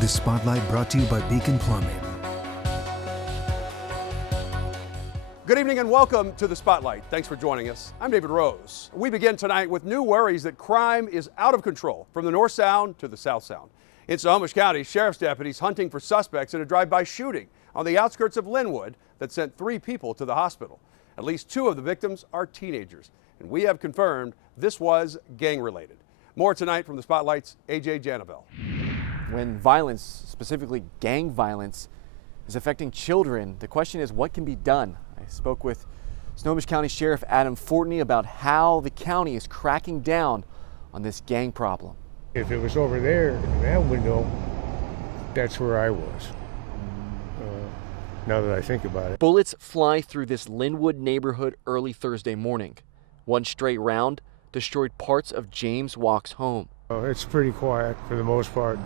The Spotlight brought to you by Beacon Plumbing. Good evening and welcome to the Spotlight. Thanks for joining us. I'm David Rose. We begin tonight with new worries that crime is out of control from the North Sound to the South Sound. In Snohomish County, sheriff's deputies hunting for suspects in a drive-by shooting on the outskirts of Linwood that sent 3 people to the hospital. At least 2 of the victims are teenagers, and we have confirmed this was gang-related. More tonight from the Spotlight's AJ Janabel. When violence, specifically gang violence, is affecting children, the question is what can be done? I spoke with Snohomish County Sheriff Adam Fortney about how the county is cracking down on this gang problem. If it was over there in that window, that's where I was. Now that I think about it. Bullets fly through this Linwood neighborhood early Thursday morning. One straight round destroyed parts of James Walk's home. It's pretty quiet for the most part.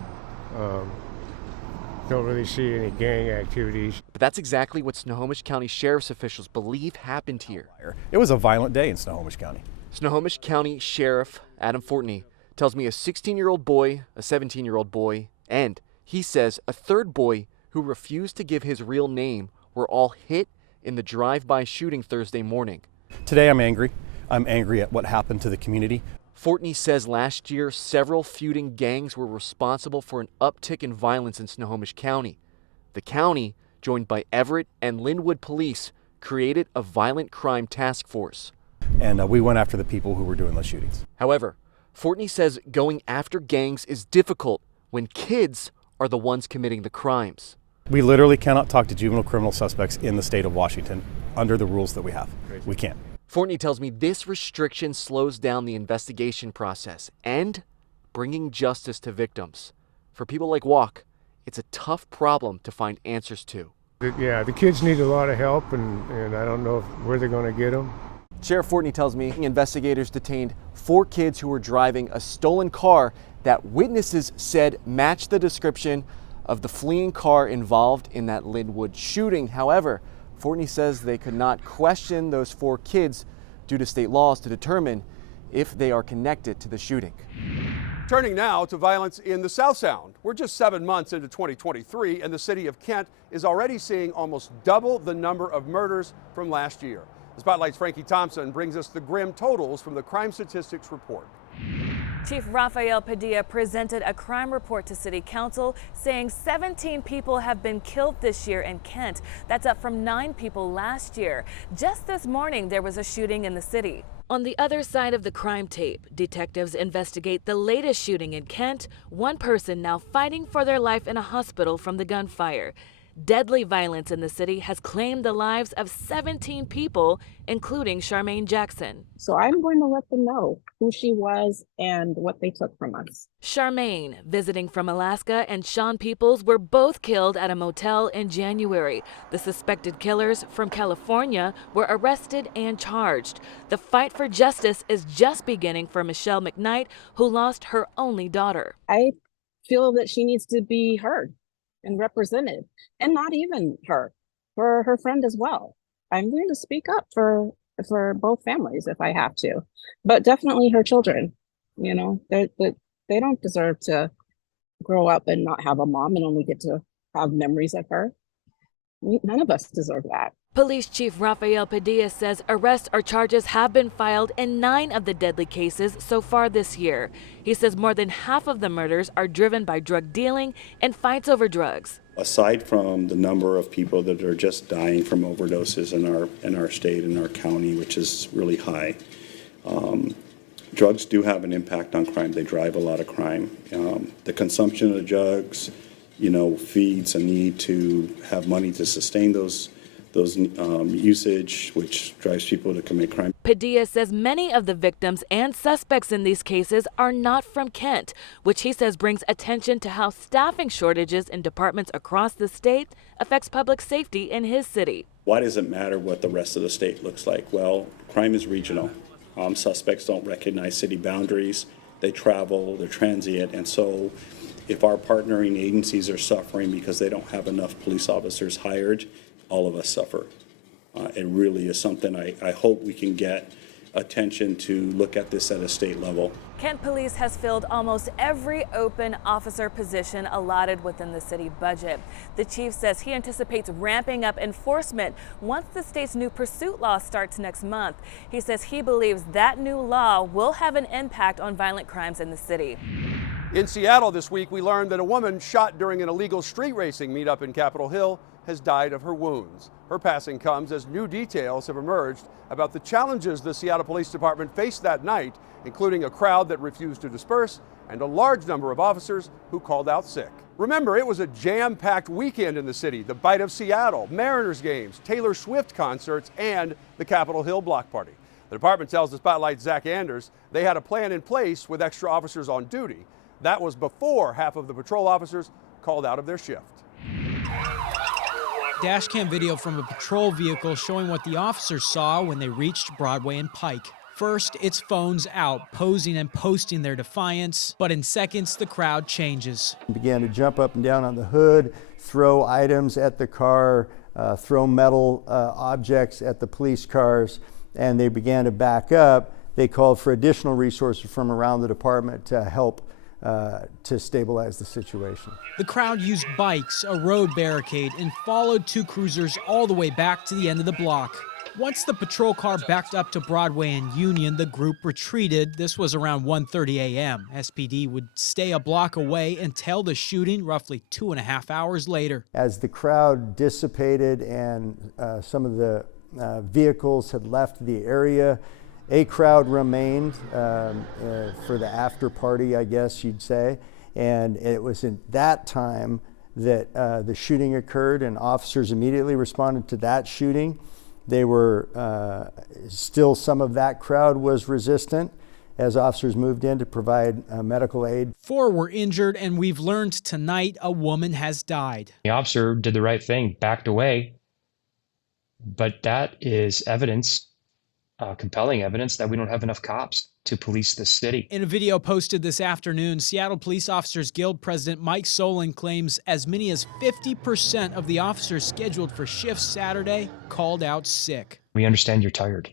Don't really see any gang activities. But that's exactly what Snohomish County Sheriff's officials believe happened here. It was a violent day in Snohomish County. Snohomish County Sheriff Adam Fortney tells me a 16-year-old boy, a 17-year-old boy, and he says a third boy who refused to give his real name were all hit in the drive-by shooting Thursday morning. Today I'm angry. I'm angry at what happened to the community. Fortney says last year several feuding gangs were responsible for an uptick in violence in Snohomish County. The county, joined by Everett and Linwood police, created a violent crime task force. And we went after the people who were doing those shootings. However, Fortney says going after gangs is difficult when kids are the ones committing the crimes. We literally cannot talk to juvenile criminal suspects in the state of Washington under the rules that we have. We can't. Fortney tells me this restriction slows down the investigation process and bringing justice to victims. For people like Walk, it's a tough problem to find answers to. Yeah, the kids need a lot of help, and I don't know where they're going to get them. Sheriff Fortney tells me investigators detained 4 kids who were driving a stolen car that witnesses said matched the description of the fleeing car involved in that Linwood shooting. However, Fortney says they could not question those 4 kids due to state laws to determine if they are connected to the shooting. Turning now to violence in the South Sound. We're just 7 months into 2023, and the city of Kent is already seeing almost double the number of murders from last year. The Spotlight's Frankie Thompson brings us the grim totals from the Crime Statistics Report. Chief Rafael Padilla presented a crime report to City Council saying 17 people have been killed this year in Kent. That's up from 9 people last year. Just this morning, there was a shooting in the city. On the other side of the crime tape, detectives investigate the latest shooting in Kent. One person now fighting for their life in a hospital from the gunfire. Deadly violence in the city has claimed the lives of 17 people, including Charmaine Jackson. So I'm going to let them know who she was and what they took from us. Charmaine, visiting from Alaska, and Sean Peoples were both killed at a motel in January. The suspected killers from California were arrested and charged. The fight for justice is just beginning for Michelle McKnight, who lost her only daughter. I feel that she needs to be heard and represented, and not even her, for her friend as well. I'm going to speak up for both families if I have to, but definitely her children. You know, they don't deserve to grow up and not have a mom and only get to have memories of her. None of us deserve that. Police Chief Rafael Padilla says arrests or charges have been filed in 9 of the deadly cases so far this year. He says more than half of the murders are driven by drug dealing and fights over drugs. Aside from the number of people that are just dying from overdoses in our state and our county, which is really high, drugs do have an impact on crime. They drive a lot of crime. The consumption of drugs, feeds a need to have money to sustain those usage, which drives people to commit crime. Padilla says many of the victims and suspects in these cases are not from Kent, which he says brings attention to how staffing shortages in departments across the state affects public safety in his city. Why does it matter what the rest of the state looks like? Well, crime is regional. Suspects don't recognize city boundaries. They travel, they're transient, and so if our partnering agencies are suffering because they don't have enough police officers hired, all of us suffer. It really is something I hope we can get attention to look at this at a state level. Kent Police has filled almost every open officer position allotted within the city budget. The chief says he anticipates ramping up enforcement once the state's new pursuit law starts next month. He says he believes that new law will have an impact on violent crimes in the city. In Seattle this week, we learned that a woman shot during an illegal street racing meetup in Capitol Hill has died of her wounds. Her passing comes as new details have emerged about the challenges the Seattle Police Department faced that night, including a crowd that refused to disperse and a large number of officers who called out sick. Remember, it was a jam-packed weekend in the city. The Bite of Seattle, Mariners games, Taylor Swift concerts, and the Capitol Hill block party. The department tells the Spotlight's Zach Anders they had a plan in place with extra officers on duty. That was before half of the patrol officers called out of their shift. Dashcam video from a patrol vehicle showing what the officers saw when they reached Broadway and Pike. First, it's phones out, posing and posting their defiance, but in seconds, the crowd changes. Began to jump up and down on the hood, throw items at the car, throw metal objects at the police cars, and they began to back up. They called for additional resources from around the department to help to stabilize the situation. The crowd used bikes, a road barricade, and followed two cruisers all the way back to the end of the block. Once the patrol car backed up to Broadway and Union, the group retreated. This was around 1:30 a.m. SPD would stay a block away until the shooting roughly 2.5 hours later. As the crowd dissipated and some of the vehicles had left the area, a crowd remained for the after party, I guess you'd say, and it was in that time that the shooting occurred, and officers immediately responded to that shooting. They were still, some of that crowd was resistant as officers moved in to provide medical aid. 4 were injured, and we've learned tonight a woman has died. The officer did the right thing, backed away, but that is evidence, compelling evidence that we don't have enough cops to police the city. In a video posted this afternoon, Seattle Police Officers Guild President Mike Solon claims as many as 50% of the officers scheduled for shifts Saturday called out sick. We understand you're tired,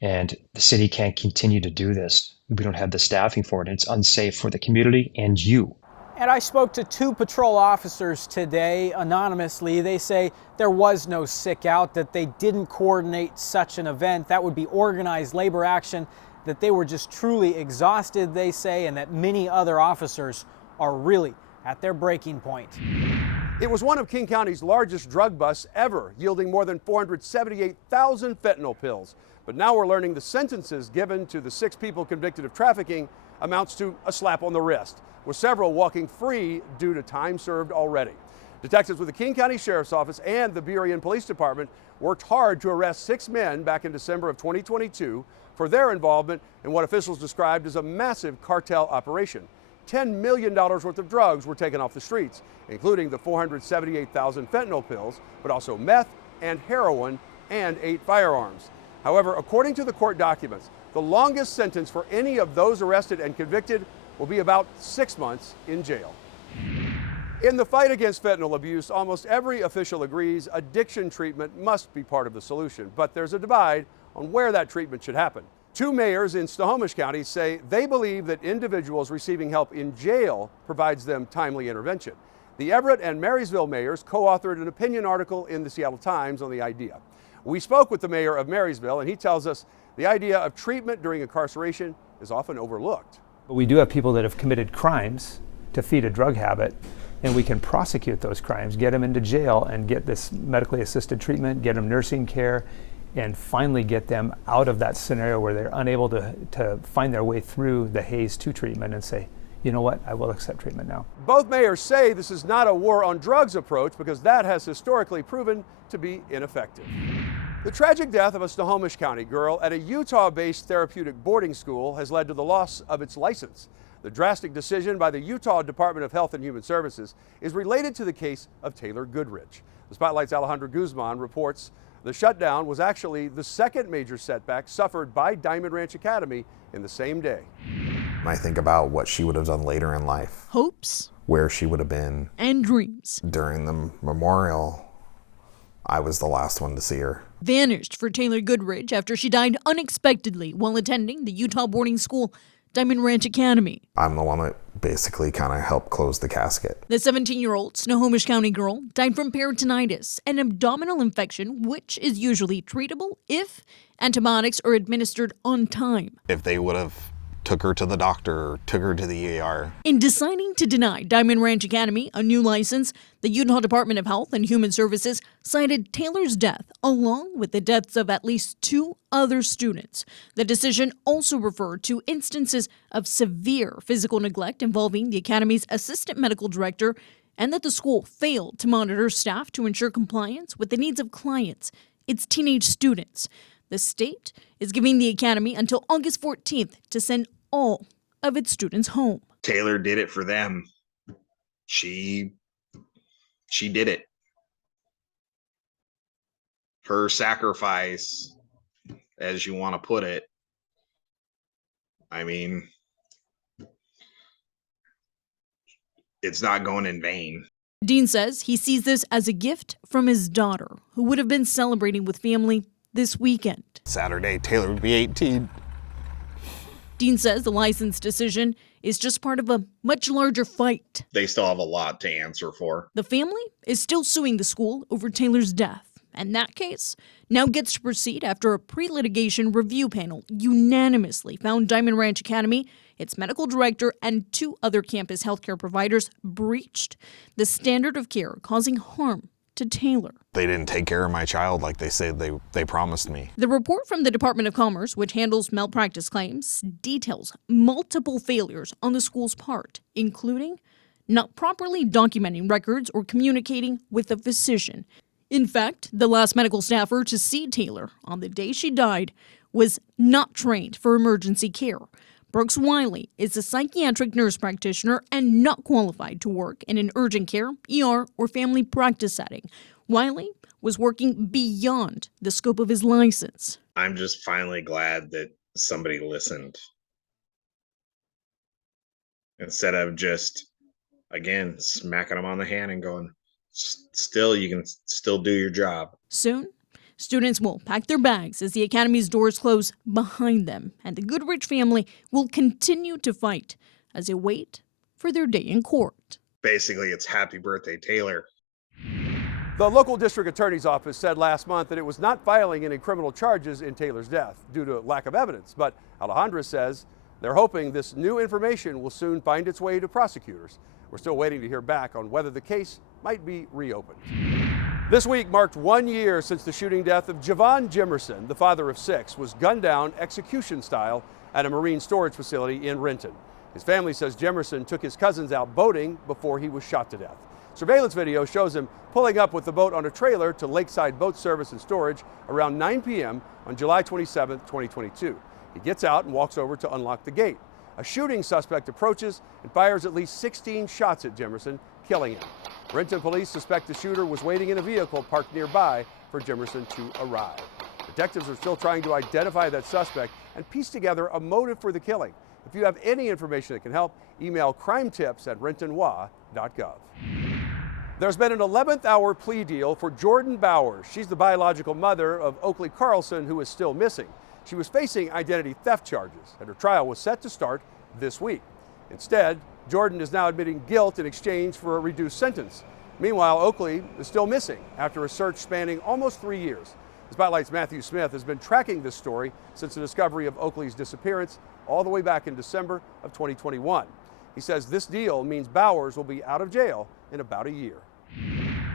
and the city can't continue to do this. We don't have the staffing for it. It's unsafe for the community and you. And I spoke to 2 patrol officers today anonymously. They say there was no sick out, that they didn't coordinate such an event. That would be organized labor action, that they were just truly exhausted, they say, and that many other officers are really at their breaking point. It was one of King County's largest drug busts ever, yielding more than 478,000 fentanyl pills. But now we're learning the sentences given to the 6 people convicted of trafficking amounts to a slap on the wrist, with several walking free due to time served already. Detectives with the King County Sheriff's Office and the Burien Police Department worked hard to arrest 6 men back in December of 2022 for their involvement in what officials described as a massive cartel operation. $10 million worth of drugs were taken off the streets, including the 478,000 fentanyl pills, but also meth and heroin and 8 firearms. However, according to the court documents, the longest sentence for any of those arrested and convicted will be about 6 months in jail. In the fight against fentanyl abuse, almost every official agrees addiction treatment must be part of the solution, but there's a divide on where that treatment should happen. 2 mayors in Snohomish County say they believe that individuals receiving help in jail provides them timely intervention. The Everett and Marysville mayors co-authored an opinion article in the Seattle Times on the idea. We spoke with the mayor of Marysville, and he tells us the idea of treatment during incarceration is often overlooked. But we do have people that have committed crimes to feed a drug habit, and we can prosecute those crimes, get them into jail, and get this medically assisted treatment, get them nursing care, and finally get them out of that scenario where they're unable to find their way through the Hays 2 treatment and say, you know what, I will accept treatment now. Both mayors say this is not a war on drugs approach because that has historically proven to be ineffective. The tragic death of a Snohomish County girl at a Utah-based therapeutic boarding school has led to the loss of its license. The drastic decision by the Utah Department of Health and Human Services is related to the case of Taylor Goodrich. The Spotlight's Alejandro Guzman reports the shutdown was actually the second major setback suffered by Diamond Ranch Academy in the same day. I think about what she would have done later in life. Hopes. Where she would have been. And dreams. During the memorial, I was the last one to see her. vanished for Taylor Goodrich after she died unexpectedly while attending the Utah boarding school Diamond Ranch Academy. I'm the one that basically kind of helped close the casket. The 17-year-old Snohomish County girl died from peritonitis, an abdominal infection which is usually treatable if antibiotics are administered on time. If they would have took her to the doctor or took her to the ER. In deciding to deny Diamond Ranch Academy a new license, the Utah Department of Health and Human Services cited Taylor's death along with the deaths of at least 2 other students. The decision also referred to instances of severe physical neglect involving the academy's assistant medical director and that the school failed to monitor staff to ensure compliance with the needs of clients, its teenage students. The state is giving the academy until August 14th to send all of its students home. Taylor did it for them. She did it. Her sacrifice, as you want to put it, I mean, it's not going in vain. Dean says he sees this as a gift from his daughter, who would have been celebrating with family this weekend. Saturday, Taylor would be 18. Dean says the license decision is just part of a much larger fight. They still have a lot to answer for. The family is still suing the school over Taylor's death, and that case now gets to proceed after a pre-litigation review panel unanimously found Diamond Ranch Academy, its medical director, and 2 other campus healthcare providers breached the standard of care, causing harm to Taylor. They didn't take care of my child like they said they promised me. The report from the Department of Commerce, which handles malpractice claims, details multiple failures on the school's part, including not properly documenting records or communicating with a physician. In fact, the last medical staffer to see Taylor on the day she died was not trained for emergency care. Brooks Wiley is a psychiatric nurse practitioner and not qualified to work in an urgent care, ER, or family practice setting. Wiley was working beyond the scope of his license. I'm just finally glad that somebody listened. Instead of just, again, smacking them on the hand and going, still, you can still do your job. Soon, students will pack their bags as the academy's doors close behind them, and the Goodrich family will continue to fight as they wait for their day in court. Basically, it's happy birthday, Taylor. The local district attorney's office said last month that it was not filing any criminal charges in Taylor's death due to lack of evidence. But Alejandra says they're hoping this new information will soon find its way to prosecutors. We're still waiting to hear back on whether the case might be reopened. This week marked 1 year since the shooting death of Javon Jimerson, the father of 6, was gunned down execution style at a marine storage facility in Renton. His family says Jimerson took his cousins out boating before he was shot to death. Surveillance video shows him pulling up with the boat on a trailer to Lakeside Boat Service and Storage around 9 p.m. on July 27, 2022. He gets out and walks over to unlock the gate. A shooting suspect approaches and fires at least 16 shots at Jimerson, killing him. Renton police suspect the shooter was waiting in a vehicle parked nearby for Jimerson to arrive. Detectives are still trying to identify that suspect and piece together a motive for the killing. If you have any information that can help, email crimetips@rentonwa.gov. There's been an 11th hour plea deal for Jordan Bowers. She's the biological mother of Oakley Carlson, who is still missing. She was facing identity theft charges, and her trial was set to start this week. Instead, Jordan is now admitting guilt in exchange for a reduced sentence. Meanwhile, Oakley is still missing after a search spanning almost 3 years. The Spotlight's Matthew Smith has been tracking this story since the discovery of Oakley's disappearance all the way back in December of 2021. He says this deal means Bowers will be out of jail in about a year.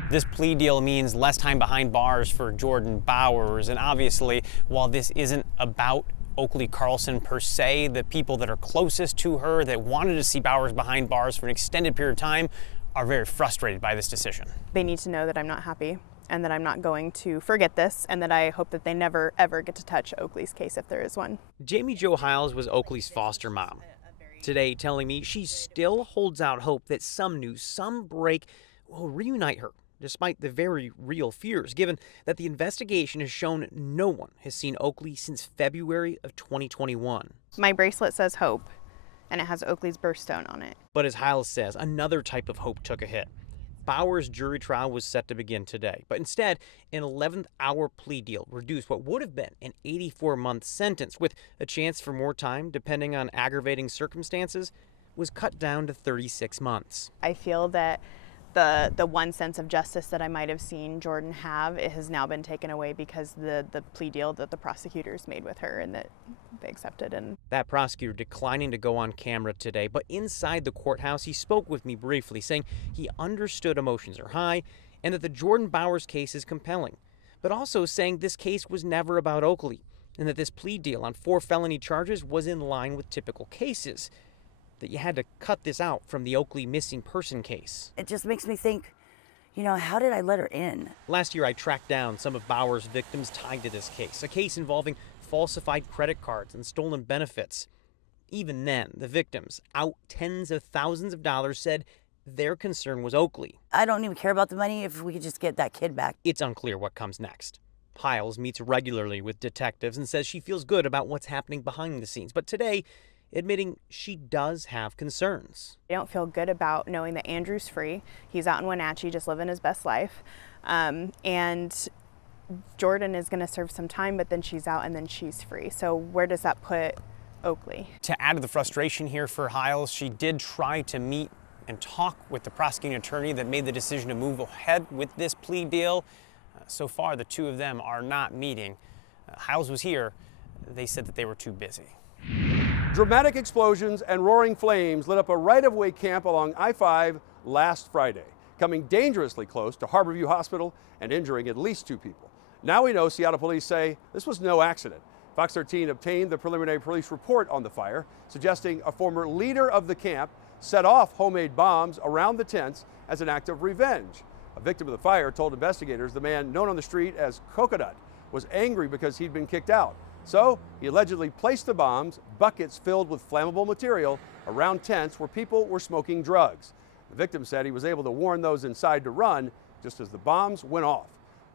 This plea deal means less time behind bars for Jordan Bowers, and obviously, while this isn't about Oakley Carlson per se, the people that are closest to her that wanted to see Bowers behind bars for an extended period of time are very frustrated by this decision. They need to know that I'm not happy and that I'm not going to forget this, and that I hope that they never ever get to touch Oakley's case if there is one. Jamie Jo Hiles was Oakley's foster mom. Today telling me she still holds out hope that some news, some break will reunite her, despite the very real fears, given that the investigation has shown no one has seen Oakley since February of 2021. My bracelet says hope, and it has Oakley's birthstone on it. But as Hiles says, another type of hope took a hit. Bowers' jury trial was set to begin today, but instead, an 11th hour plea deal reduced what would have been an 84-month sentence with a chance for more time depending on aggravating circumstances was cut down to 36 months. I feel that the one sense of justice that I might have seen Jordan have, it has now been taken away because the plea deal that the prosecutors made with her and that they accepted. And that prosecutor declining to go on camera today, but inside the courthouse, he spoke with me briefly, saying he understood emotions are high and that the Jordan Bowers case is compelling, but also saying this case was never about Oakley and that this plea deal on 4 felony charges was in line with typical cases, that you had to cut this out from the Oakley missing person case. It just makes me think, you know, how did I let her in? Last year, I tracked down some of Bowers' victims tied to this case, a case involving falsified credit cards and stolen benefits. Even then, the victims, out tens of thousands of dollars, said their concern was Oakley. I don't even care about the money if we could just get that kid back. It's unclear what comes next. Hiles meets regularly with detectives and says she feels good about what's happening behind the scenes. But today, admitting she does have concerns. I don't feel good about knowing that Andrew's free. He's out in Wenatchee just living his best life. And Jordan is going to serve some time, but then she's out and then she's free. So where does that put Oakley? To add to the frustration here for Hiles, she did try to meet and talk with the prosecuting attorney that made the decision to move ahead with this plea deal. So far, the two of them are not meeting. Hiles was here. They said that they were too busy. Dramatic explosions and roaring flames lit up a right-of-way camp along I-5 last Friday, coming dangerously close to Harborview Hospital and injuring at least 2 people. Now we know Seattle police say this was no accident. Fox 13 obtained the preliminary police report on the fire, suggesting a former leader of the camp set off homemade bombs around the tents as an act of revenge. A victim of the fire told investigators the man known on the street as Coconut was angry because he'd been kicked out. So he allegedly placed the bombs, buckets filled with flammable material, around tents where people were smoking drugs. The victim said he was able to warn those inside to run just as the bombs went off.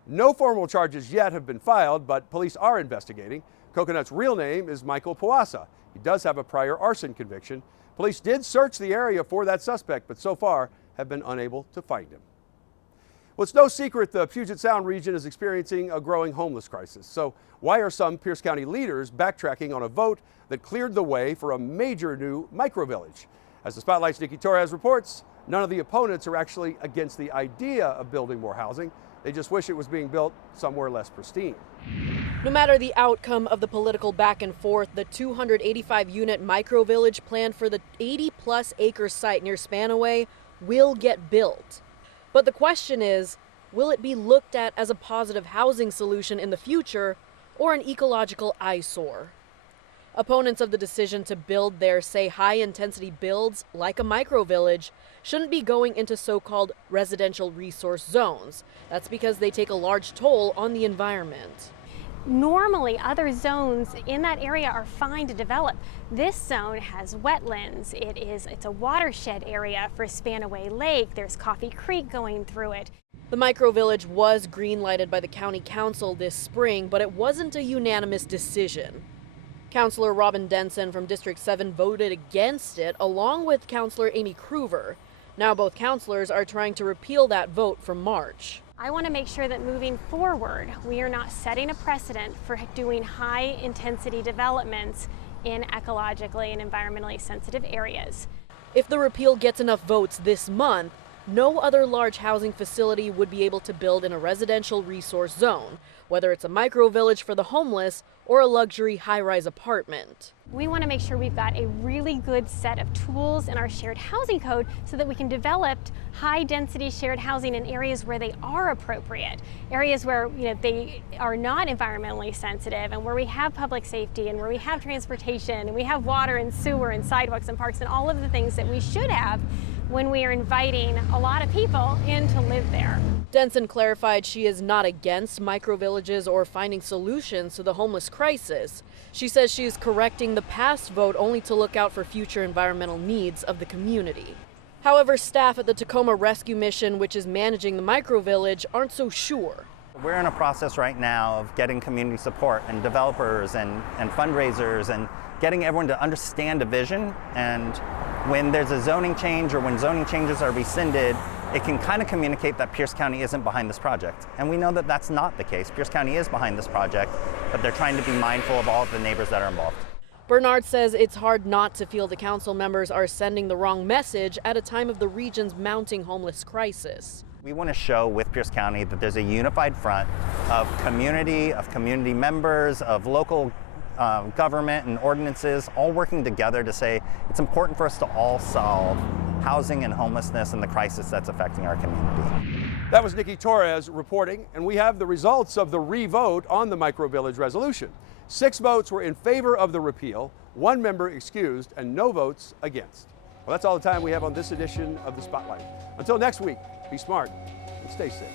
No formal charges yet have been filed, but police are investigating. Coconut's real name is Michael Powassa. He does have a prior arson conviction. Police did search the area for that suspect, but so far have been unable to find him. Well, it's no secret the Puget Sound region is experiencing a growing homeless crisis. So why are some Pierce County leaders backtracking on a vote that cleared the way for a major new microvillage? As the Spotlight's Nikki Torres reports, none of the opponents are actually against the idea of building more housing. They just wish it was being built somewhere less pristine. No matter the outcome of the political back and forth, the 285-unit microvillage planned for the 80-plus acre site near Spanaway will get built. But the question is, will it be looked at as a positive housing solution in the future or an ecological eyesore? Opponents of the decision to build there say high-intensity builds, like a microvillage, shouldn't be going into so-called residential resource zones. That's because they take a large toll on the environment. Normally, other zones in that area are fine to develop. This zone has wetlands. It's a watershed area for Spanaway Lake. There's Coffee Creek going through it. The microvillage was green-lighted by the county council this spring, but it wasn't a unanimous decision. Councilor Robin Denson from District 7 voted against it, along with Councilor Amy Kruver. Now both councilors are trying to repeal that vote from March. I want to make sure that moving forward, we are not setting a precedent for doing high-intensity developments in ecologically and environmentally sensitive areas. If the repeal gets enough votes this month, no other large housing facility would be able to build in a residential resource zone, whether it's a microvillage for the homeless or a luxury high-rise apartment. We want to make sure we've got a really good set of tools in our shared housing code so that we can develop high-density shared housing in areas where they are appropriate, areas where they are not environmentally sensitive, and where we have public safety, and where we have transportation, and we have water and sewer and sidewalks and parks and all of the things that we should have when we are inviting a lot of people in to live there. Denson clarified she is not against microvillages or finding solutions to the homeless crisis. She says she is correcting the past vote only to look out for future environmental needs of the community. However, staff at the Tacoma Rescue Mission, which is managing the microvillage, aren't so sure. We're in a process right now of getting community support and developers and fundraisers and getting everyone to understand a vision. And when there's a zoning change or when zoning changes are rescinded, it can kind of communicate that Pierce County isn't behind this project. And we know that that's not the case. Pierce County is behind this project, but they're trying to be mindful of all of the neighbors that are involved. Bernard says it's hard not to feel the council members are sending the wrong message at a time of the region's mounting homeless crisis. We want to show with Pierce County that there's a unified front of community members, of local government and ordinances, all working together to say it's important for us to all solve housing and homelessness and the crisis that's affecting our community. That was Nikki Torres reporting, and we have the results of the re-vote on the microvillage resolution. 6 votes were in favor of the repeal, 1 member excused, and no votes against. Well, that's all the time we have on this edition of The Spotlight. Until next week, be smart and stay safe.